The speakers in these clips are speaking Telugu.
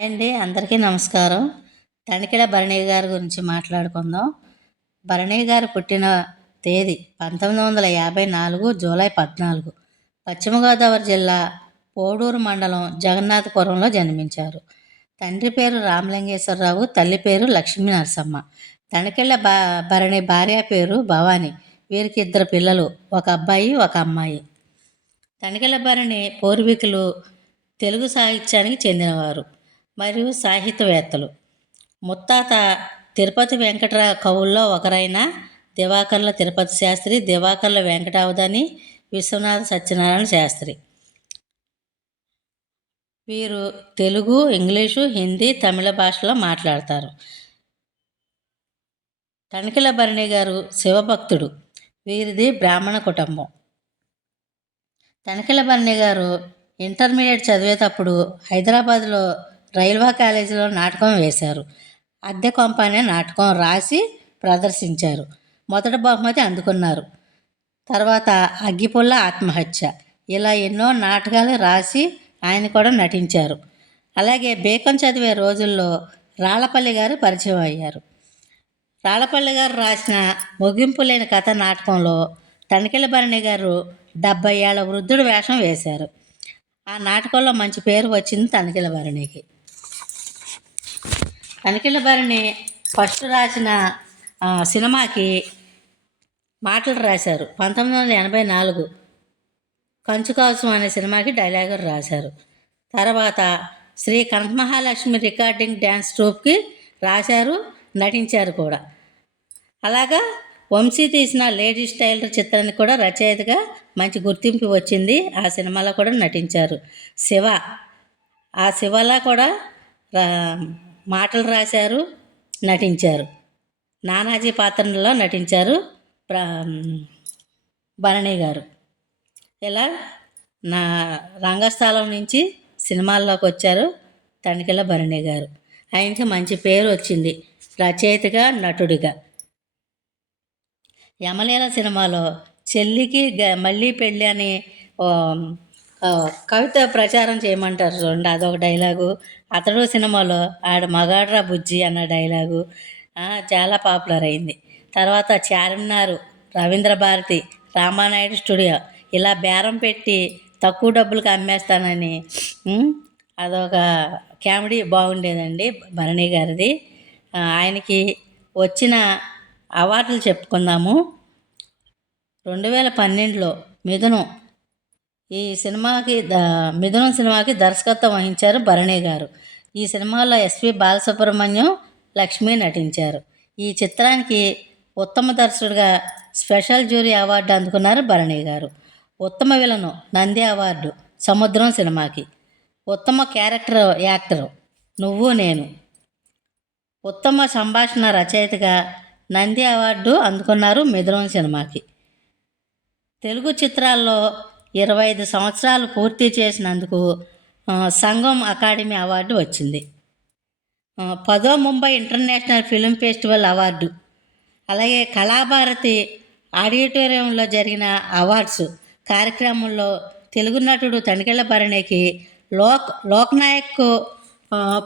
అండి అందరికీ నమస్కారం. తణికిడ భరణి గారి గురించి మాట్లాడుకుందాం. భరణి గారు పుట్టిన తేదీ పంతొమ్మిది వందల యాభై నాలుగు జూలై పద్నాలుగు. పశ్చిమ గోదావరి జిల్లా పోడూరు మండలం జగన్నాథపురంలో జన్మించారు. తండ్రి పేరు రామలింగేశ్వరరావు తల్లి పేరు లక్ష్మీ నరసమ్మ తణికిళ్ళ బా భరణి భార్య పేరు భవాని. వీరికి ఇద్దరు పిల్లలు ఒక అబ్బాయి ఒక అమ్మాయి. తణికిళ్ళ భరణి పూర్వీకులు తెలుగు సాహిత్యానికి చెందినవారు. మరియు సాహిత్యవేత్తలు. ముత్తాత తిరుపతి వెంకటరా కవుల్లో ఒకరైన దివాకర్ల తిరుపతి శాస్త్రి దివాకర్ల వెంకటావదని విశ్వనాథ సత్యనారాయణ శాస్త్రి. వీరు తెలుగు ఇంగ్లీషు హిందీ తమిళ భాషలో మాట్లాడతారు. తణికిల భరణి గారు శివభక్తుడు. వీరిది బ్రాహ్మణ కుటుంబం. తణికిల భరణి గారు ఇంటర్మీడియట్ చదివేటప్పుడు హైదరాబాద్లో రైల్వే కాలేజీలో నాటకం వేశారు. అద్దె కొంప అనే నాటకం రాసి ప్రదర్శించారు. మొదటి బహుమతి అందుకున్నారు. తర్వాత అగ్గిపుల్ల ఆత్మహత్య. ఇలా ఎన్నో నాటకాలు రాసి ఆయన కూడా నటించారు. అలాగే బేకం చదివే రోజుల్లో రాళ్ళపల్లి గారు పరిచయం అయ్యారు. రాళ్ళపల్లి గారు రాసిన ముగింపు లేని కథ నాటకంలో తణికెల భరణి గారు డెబ్బై ఏళ్ళ వృద్ధుడు వేషం వేశారు. ఆ నాటకంలో మంచి పేరు వచ్చింది తణికెల భరణికి. తనికెళ్ళ భరణి ఫస్ట్ రాసిన సినిమాకి మాటలు రాశారు. పంతొమ్మిది వందల ఎనభై నాలుగు కంచు కవచం అనే సినిమాకి డైలాగులు రాశారు. తర్వాత శ్రీ కనక మహాలక్ష్మి రికార్డింగ్ డ్యాన్స్ ట్రూప్కి రాశారు నటించారు కూడా. అలాగా వంశీ తీసిన లేడీస్ టైలర్ చిత్రానికి కూడా రచయితగా మంచి గుర్తింపు వచ్చింది. ఆ సినిమాలో కూడా నటించారు శివ. ఆ శివలా కూడా మాటలు రాశారు నటించారు. నానాజీ పాత్రలో నటించారు భరణి గారు. ఇలా నా రంగస్థలం నుంచి సినిమాల్లోకి వచ్చారు తనికెళ్ళ భరణి గారు. ఆయనకి మంచి పేరు వచ్చింది రచయితగా నటుడిగా. యమలీల సినిమాలో చెల్లికి మళ్ళీ పెళ్ళి అని కవిత ప్రచారం చేయమంటారు చూడండి అదొక డైలాగు. అతడు సినిమాలో ఆడ మగాడ్రా బుజ్జి అన్న డైలాగు. చాలా పాపులర్ అయింది. తర్వాత చార్మినార్ రవీంద్ర భారతి రామానాయుడు స్టూడియో. ఇలా బేరం పెట్టి తక్కువ డబ్బులకు అమ్మేస్తానని అదొక కామెడీ బాగుండేదండి భరణి గారిది. ఆయనకి వచ్చిన అవార్డులు చెప్పుకుందాము. రెండు వేల పన్నెండులో మిథునం ఈ సినిమాకి ద మిథునం సినిమాకి దర్శకత్వం వహించారు భరణి గారు. ఈ సినిమాలో ఎస్పి బాలసుబ్రహ్మణ్యం లక్ష్మి నటించారు. ఈ చిత్రానికి ఉత్తమ దర్శకుడిగా స్పెషల్ జ్యూరీ అవార్డు అందుకున్నారు భరణి గారు. ఉత్తమ విలను నంది అవార్డు సముద్రం సినిమాకి. ఉత్తమ క్యారెక్టర్ యాక్టర్ నువ్వు నేను. ఉత్తమ సంభాషణ రచయితగా నంది అవార్డు అందుకున్నారు మిథునం సినిమాకి. తెలుగు చిత్రాల్లో ఇరవై ఐదు సంవత్సరాలు పూర్తి చేసినందుకు సంగం అకాడమీ అవార్డు వచ్చింది. పదో Mumbai international film festival award అలాగే కళాభారతి ఆడిటోరియంలో జరిగిన అవార్డ్స్ కార్యక్రమంలో తెలుగు నటుడు తణికెళ్ళ భరణికి లోక్ లోక్నాయక్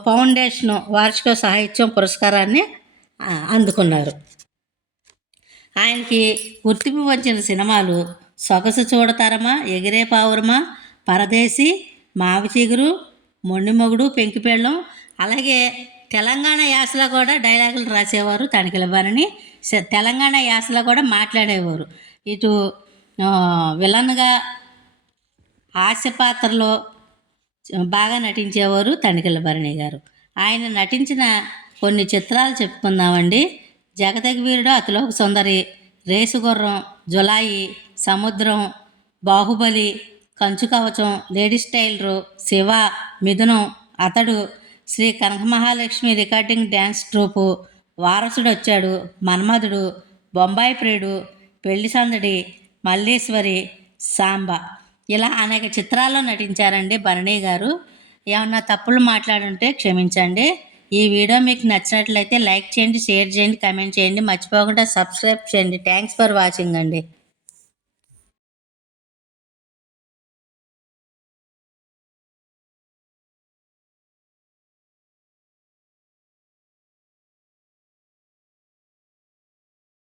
ఫౌండేషన్ వార్షిక సాహిత్యం పురస్కారాన్ని అందుకున్నారు. ఆయనకి గుర్తింపు వచ్చిన సినిమాలు సొగసు చూడతరమా? ఎగిరే పావురమా? పరదేశి మావి చిగురు మొండిమొగుడు పెంకిపెళ్ళం అలాగే తెలంగాణ యాసలో కూడా డైలాగులు రాసేవారు తనిఖీల బారని తెలంగాణ యాసలో కూడా మాట్లాడేవారు. ఇటు విలన్గా హాస్య పాత్రలో బాగా నటించేవారు తనికెళ్ళ భరణి గారు. ఆయన నటించిన కొన్ని చిత్రాలు చెప్పుకుందామండి. జగదగ వీరుడు అతిలోక సుందరి రేసుగుర్రం జులాయి సముద్రం బాహుబలి కంచు కవచం ladies tailor Siva Mithunam Athadu Sri Kanaka Mahalakshmi recording dance troupe Varasudu Vachadu Manmadhudu Bombay ప్రియుడు పెళ్ళి సందడి మల్లీశ్వరి సాంబ. ఇలా అనేక చిత్రాల్లో నటించారండి భరణి గారు. ఏమన్నా తప్పులు మాట్లాడుంటే క్షమించండి. ఈ వీడియో మీకు నచ్చినట్లయితే లైక్ చేయండి షేర్ చేయండి కమెంట్ చేయండి. మర్చిపోకుండా సబ్స్క్రైబ్ చేయండి. థ్యాంక్స్ ఫర్ వాచింగ్ అండి.